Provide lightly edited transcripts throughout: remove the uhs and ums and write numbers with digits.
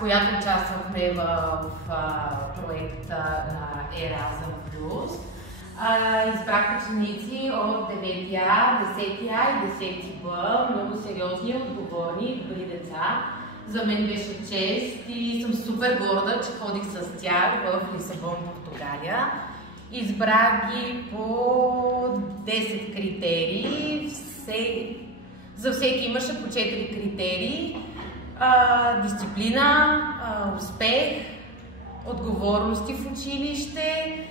която участвахме в проекта на Еразъм Плюс. Избрах ученици от 9А, 10А и 10Б, много сериозни, отговорни, добри деца. За мен беше чест и съм супер горда, че ходих с тях в Лисабон, Португалия. Избрах ги по 10 критерии. За всеки имаше по 4 критерии. Дисциплина, успех, отговорности в училище,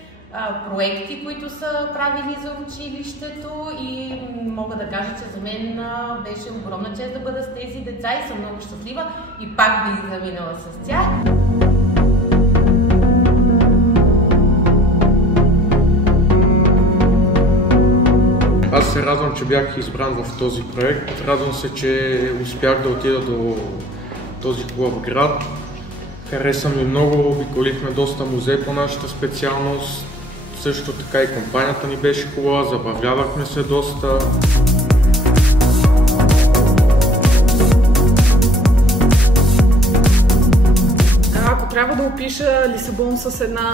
проекти, които са правили за училището, и мога да кажа, че за мен беше огромна чест да бъда с тези деца и съм много щастлива и пак бих заминала с тях. Аз се радвам, че бях избран в този проект. Радвам се, че успях да отида до този хубав град. Хареса ми много, обиколихме доста музеи по нашата специалност. Също така и компанията ни беше хубава, забавлявахме се доста. Ако трябва да опиша Лисабон с една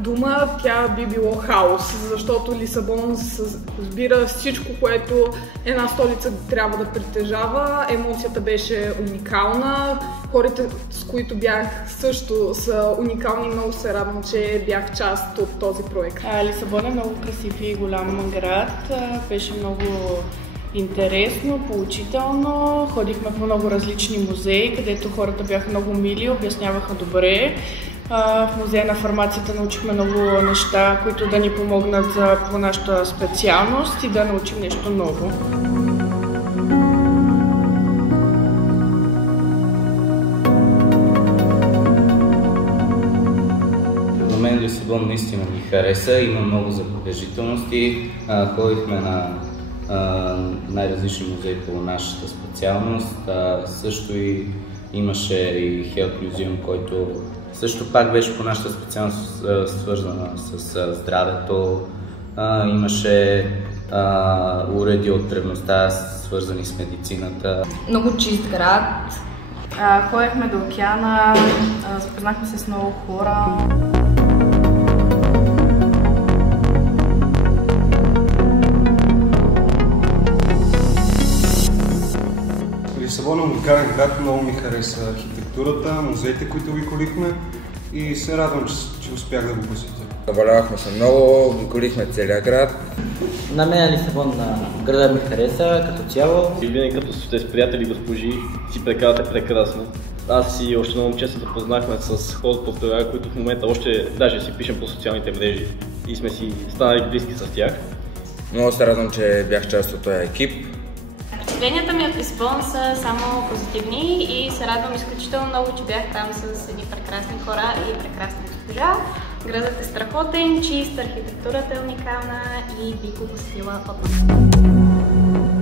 дума, тя би било хаос, защото Лисабон сбира всичко, което една столица трябва да притежава. Емоцията беше уникална, хората, с които бях, също са уникални и много се радвам, че бях част от този проект. Лисабон е много красив и голям град, беше много интересно, поучително. Ходихме по много различни музеи, където хората бяха много мили, обясняваха добре. В музея на фармацията научихме много неща, които да ни помогнат по нашата специалност и да научим нещо ново. На мен Лисабон наистина ми хареса, има много забележителности. Ходихме на най-различни музеи по нашата специалност. Също и имаше и Health Museum, който също пак беше по нашата специалност, свързана с здравето. Имаше уреди от древността, свързани с медицината. Много чист град. Ходихме до океана, запознахме се с много хора. Лисабон е уникален град, много ми хареса архитектурата, музеите, които обиколихме, и се радвам, че успях да го посетя. Забавлявахме се много, обиколихме целия град. На мен Лисабон, града ми хареса като цяло. И винаги като сте с приятели госпожи, си прекарате прекрасно. Аз и още много често запознахме с хора от Португалия, които в момента още даже си пишем по социалните мрежи и сме си станали близки с тях. Много се радвам, че бях част от този екип. Впечатленията ми от Лисабон са само позитивни и се радвам изключително много, че бях там с едни прекрасни хора и прекрасна госпожа. Градът е страхотен, чист, архитектурата е уникална и бих го посетила отново.